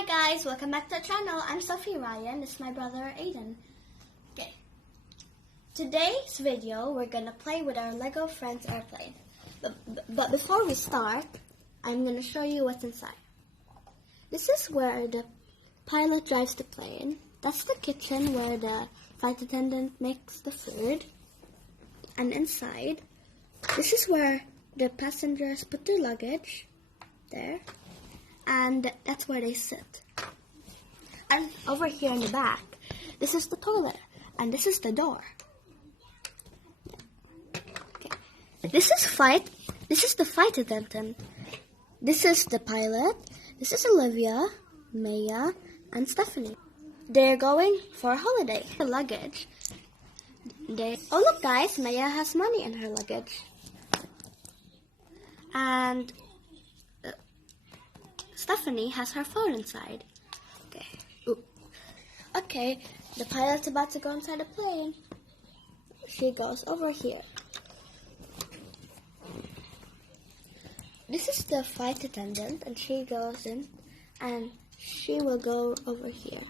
Hi guys, welcome back to the channel. I'm Sophie Ryan. This is my brother Ayden. Okay. Today's video we're gonna play with our Lego Friends airplane. But before we start, I'm gonna show you what's inside. This is where the pilot drives the plane. That's the kitchen where the flight attendant makes the food. And inside, this is where the passengers put their luggage. There. And that's where they sit. And over here in the back, this is the toilet, and this is the door. Okay. This is the flight attendant. This is the pilot. This is Olivia, Maya, and Stephanie. They're going for a holiday. The luggage. Oh look guys, Maya has money in her luggage. And Stephanie has her phone inside. Okay. Ooh. Okay, the pilot's about to go inside the plane. She goes over here. This is the flight attendant, and she goes in, and she will go over here.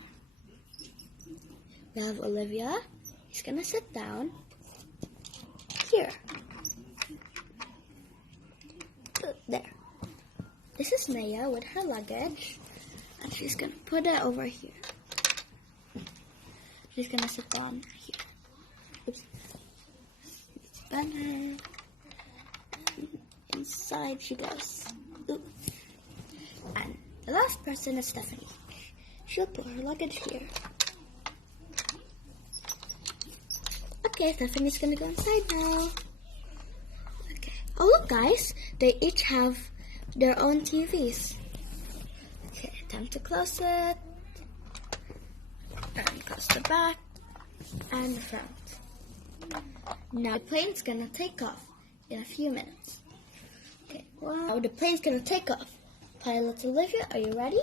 We have Olivia. She's gonna sit down here. There. This is Maya with her luggage, and she's gonna put it over here. She's gonna sit down here. Oops. Bend her. Inside she goes. Ooh. And the last person is Stephanie. She'll put her luggage here. Okay, Stephanie's gonna go inside now. Okay. Oh look guys, they each have their own TVs. Okay, time to close it. And close the back and the front. Now the plane's gonna take off in a few minutes. Okay, wow, the plane's gonna take off. Pilot Olivia, are you ready?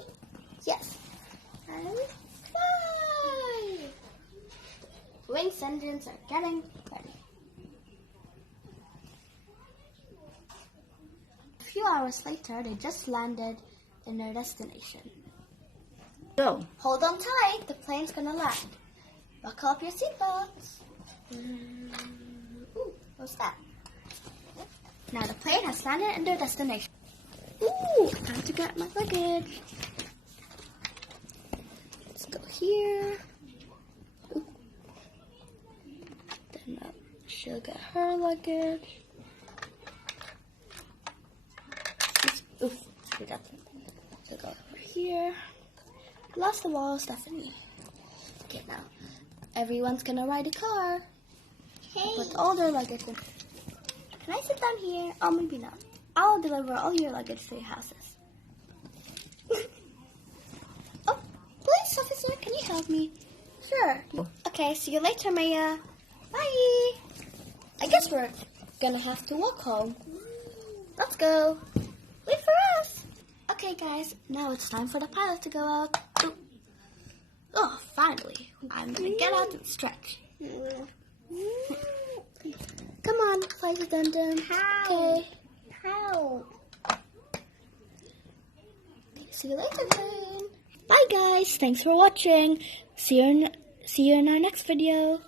Yes. And fly! Wings engines are getting ready. A few hours later, they just landed in their destination. Go. Hold on tight, the plane's gonna land. Buckle up your seatbelts. Ooh, what's that? Now the plane has landed in their destination. Ooh, time to get my luggage. Let's go here. Ooh. Then she'll get her luggage. Oof, we got them. So go over here. Last of all, Stephanie. Okay, now everyone's gonna ride a car. Hey. With all their luggage in. Can I sit down here? Oh, maybe not. I'll deliver all your luggage to your houses. Oh, police officer, can you help me? Sure. Okay, see you later, Maya. Bye. I guess we're gonna have to walk home. Let's go. Wait for us. Okay, guys, now it's time for the pilot to go out. Oh, finally. I'm gonna get out and stretch. Come on, flight attendant. How? Okay. How? See you later, plane. Bye, guys. Thanks for watching. See you in our next video.